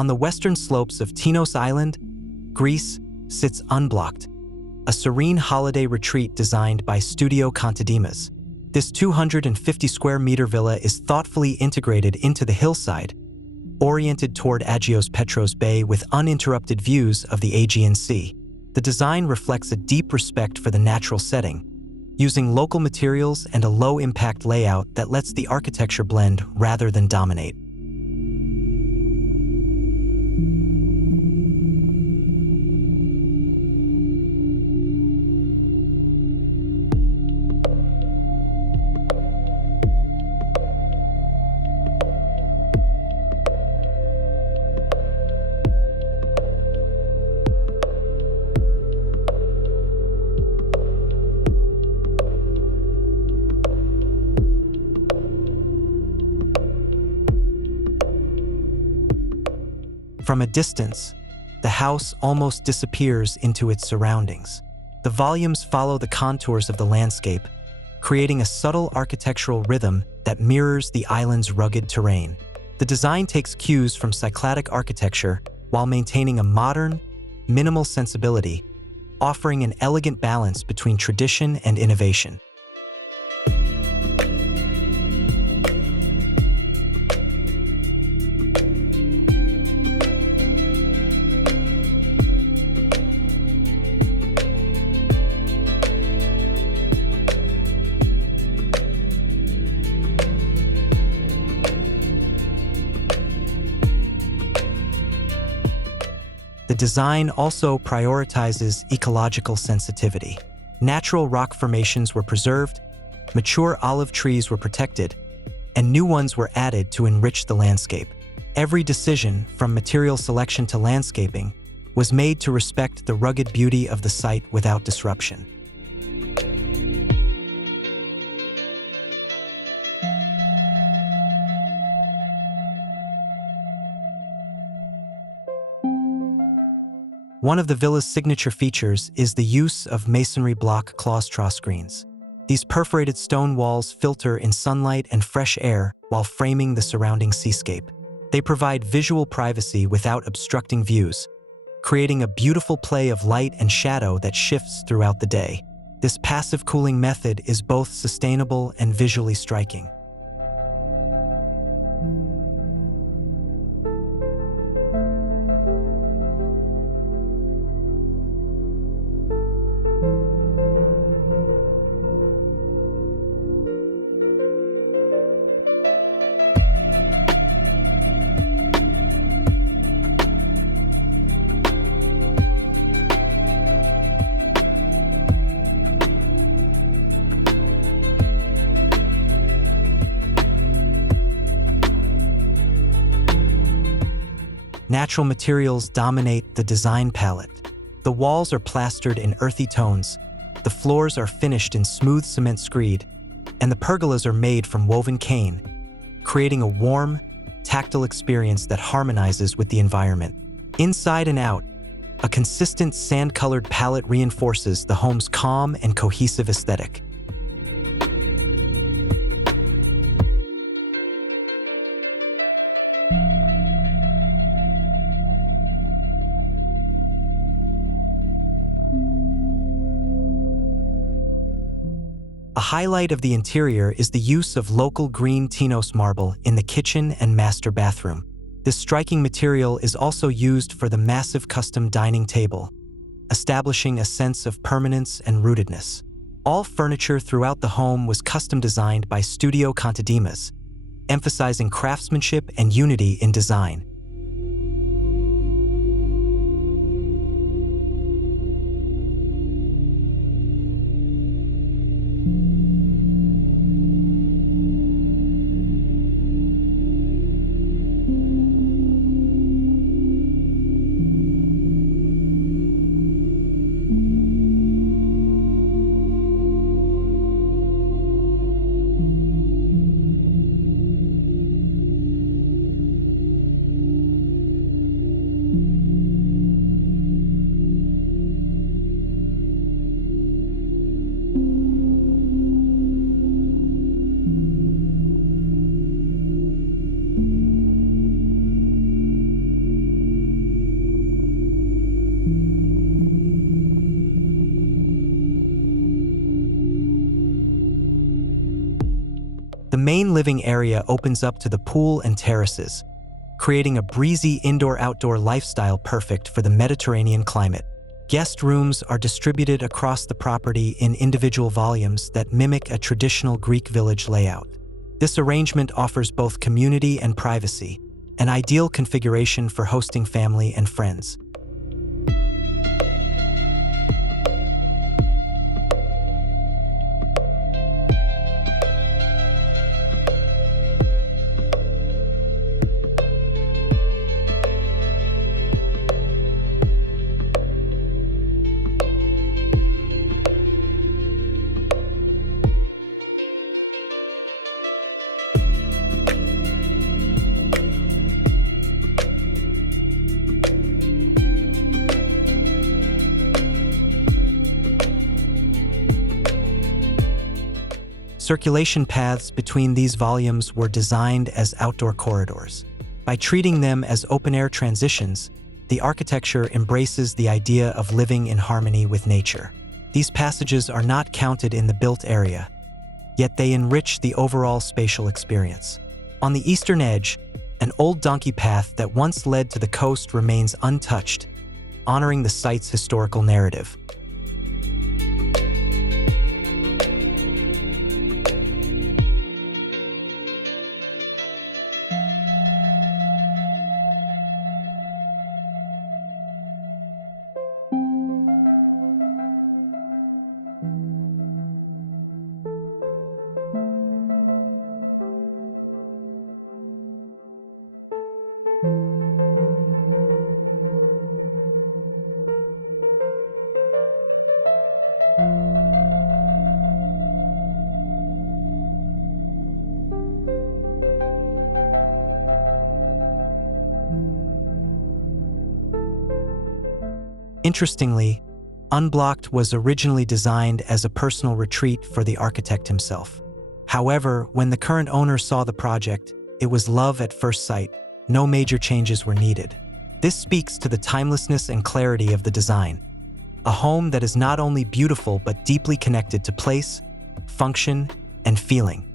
On the western slopes of Tinos Island, Greece, sits Unblocked, a serene holiday retreat designed by Studio Kontodimas. This 250 square meter villa is thoughtfully integrated into the hillside, oriented toward Agios Petros Bay with uninterrupted views of the Aegean Sea. The design reflects a deep respect for the natural setting, using local materials and a low-impact layout that lets the architecture blend rather than dominate. From a distance, the house almost disappears into its surroundings. The volumes follow the contours of the landscape, creating a subtle architectural rhythm that mirrors the island's rugged terrain. The design takes cues from Cycladic architecture while maintaining a modern, minimal sensibility, offering an elegant balance between tradition and innovation. The design also prioritizes ecological sensitivity. Natural rock formations were preserved, mature olive trees were protected, and new ones were added to enrich the landscape. Every decision, from material selection to landscaping, was made to respect the rugged beauty of the site without disruption. One of the villa's signature features is the use of masonry block claustro screens. These perforated stone walls filter in sunlight and fresh air while framing the surrounding seascape. They provide visual privacy without obstructing views, creating a beautiful play of light and shadow that shifts throughout the day. This passive cooling method is both sustainable and visually striking. Natural materials dominate the design palette. The walls are plastered in earthy tones, the floors are finished in smooth cement screed, and the pergolas are made from woven cane, creating a warm, tactile experience that harmonizes with the environment. Inside and out, a consistent sand-colored palette reinforces the home's calm and cohesive aesthetic. A highlight of the interior is the use of local green Tinos marble in the kitchen and master bathroom. This striking material is also used for the massive custom dining table, establishing a sense of permanence and rootedness. All furniture throughout the home was custom designed by Studio Kontodimas, emphasizing craftsmanship and unity in design. main living area opens up to the pool and terraces, creating a breezy indoor-outdoor lifestyle perfect for the Mediterranean climate. Guest rooms are distributed across the property in individual volumes that mimic a traditional Greek village layout. This arrangement offers both community and privacy, an ideal configuration for hosting family and friends. Circulation paths between these volumes were designed as outdoor corridors. By treating them as open-air transitions, the architecture embraces the idea of living in harmony with nature. These passages are not counted in the built area, yet they enrich the overall spatial experience. On the eastern edge, an old donkey path that once led to the coast remains untouched, honoring the site's historical narrative. Interestingly, Unblocked was originally designed as a personal retreat for the architect himself. However, when the current owner saw the project, it was love at first sight. No major changes were needed. This speaks to the timelessness and clarity of the design. A home that is not only beautiful but deeply connected to place, function, and feeling.